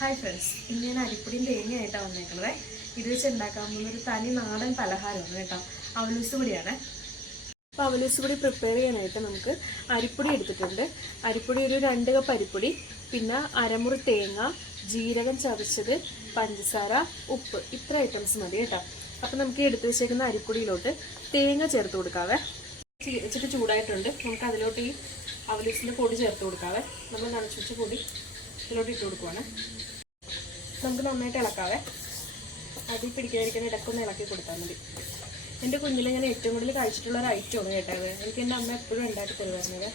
Hi friends ഇന്ന് ഞാൻ അരിപ്പൊടിയും തേങ്ങയായിട്ടാണ് വന്നേക്കുന്നത് ഇത് വെച്ച് ഉണ്ടാക്കാൻ പോകുന്ന ഒരു തനി നാടൻ പലഹാരമാണ് കേട്ടോ. അവലൂസ് പൊടിയാണ്. അപ്പോൾ അവലൂസ് പൊടി പ്രിപ്പയർ ചെയ്യാനായിട്ട് നമുക്ക് അരിപ്പൊടി എടുത്തിട്ടുണ്ട്. അരിപ്പൊടി ഒരു രണ്ട് കപ്പ് അരിപ്പൊടി പിന്നെ അരമുറി തേങ്ങ ജീരകം ചതച്ചത് പഞ്ചസാര ഉപ്പ്. ഇത്ര ഐറ്റംസ് മതി കേട്ടോ. അപ്പോൾ നമുക്ക് എടുത്ത് വെച്ചേക്കുന്ന അരിപ്പൊടിയിലോട്ട് തേങ്ങ ചേർത്ത് കൊടുക്കാവേ. ഇച്ചിരി ചൂടായിട്ടുണ്ട്. നമുക്ക് അതിലോട്ട് ഈ അവലൂസിന്റെ പൊടി ചേർത്ത് കൊടുക്കാവേ. നമ്മൾ നനച്ചു വെച്ച പൊടി. ഇതിലോട്ട് ഇട്ട് കൊടുക്കുവാണ്. നമുക്ക് നന്നായിട്ട് ഇളക്കാവേ. അതിൽ പിടിക്കാതിരിക്കാൻ ഇടക്കൊന്ന് ഇളക്കി കൊടുത്താൽ മതി. എന്റെ കുഞ്ഞിലെ ഞാൻ ഏറ്റവും കൂടുതൽ കഴിച്ചിട്ടുള്ള ഒരു ഐറ്റം ഐറ്റമാണ് കേട്ടത് എനിക്ക് എന്റെ അമ്മ എപ്പോഴും ഉണ്ടാക്കി തരുമായിരുന്നത്.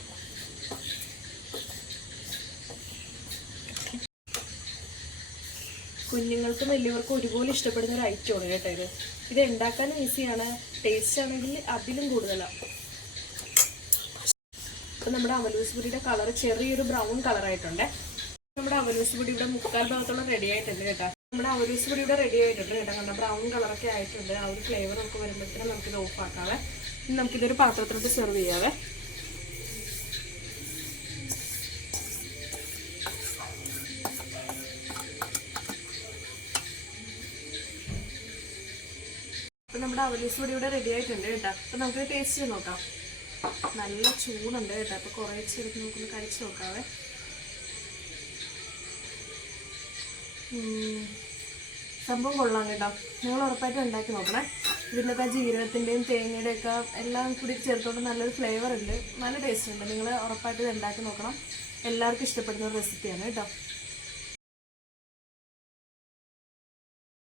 കുഞ്ഞുങ്ങൾക്കും വലിയവർക്കും ഒരുപോലെ ഇഷ്ടപ്പെടുന്ന ഒരു ഐറ്റമാണ് കേട്ടോ ഇത്. ഇത് ഉണ്ടാക്കാനും ഈസിയാണ്. ടേസ്റ്റ് ആണെങ്കിൽ അതിലും കൂടുതലാണ് ഇപ്പം നമ്മുടെ അമലൂസ്പുരിയുടെ കളർ ചെറിയൊരു ബ്രൗൺ കളറായിട്ടുണ്ട് നമ്മുടെ അവലൂസ് പൊടി ഇവിടെ മുക്കാൽ ഭാഗത്തോളം റെഡി ആയിട്ടുണ്ട് കേട്ടോ. നമ്മുടെ അവലൂസ് പൊടി ഇവിടെ റെഡി ആയിട്ടുണ്ട് കേട്ടോ. നമ്മുടെ ബ്രൗൺ കളറൊക്കെ ആയിട്ടുണ്ട്. ആ ഒരു ഫ്ലേവർ ഒക്കെ വരുമ്പോഴത്തേനും നമുക്കിത് ഓഫ് ആക്കാവേ. ഇനി നമുക്കിതൊരു പാത്രത്തിലോട്ട് സെർവ് ചെയ്യാവേ. അപ്പം നമ്മുടെ അവലൂസ് പൊടി ഇവിടെ റെഡി ആയിട്ടുണ്ട് കേട്ടോ. അപ്പം നമുക്ക് ടേസ്റ്റ് ചെയ്ത് നോക്കാം. നല്ല ചൂടുണ്ട് കേട്ടോ. അപ്പോൾ കുറേ ചെറുത്ത് നമുക്കൊന്ന് കഴിച്ച് നോക്കാവേ. സംഭവം കൊള്ളാം കേട്ടോ. നിങ്ങൾ ഉറപ്പായിട്ടും ഉണ്ടാക്കി നോക്കണേ. ഇതിന്റെ ജീരകത്തിന്റെയും തേങ്ങയുടെയും ഒക്കെ എല്ലാം കൂടി ചേർത്തോണ്ട് നല്ലൊരു ഫ്ലേവർ ഉണ്ട്. നല്ല ടേസ്റ്റ് ഉണ്ട്. നിങ്ങൾ ഉറപ്പായിട്ടും ഉണ്ടാക്കി നോക്കണം. എല്ലാവർക്കും ഇഷ്ടപ്പെടുന്ന ഒരു റെസിപ്പിയാണ് കേട്ടോ.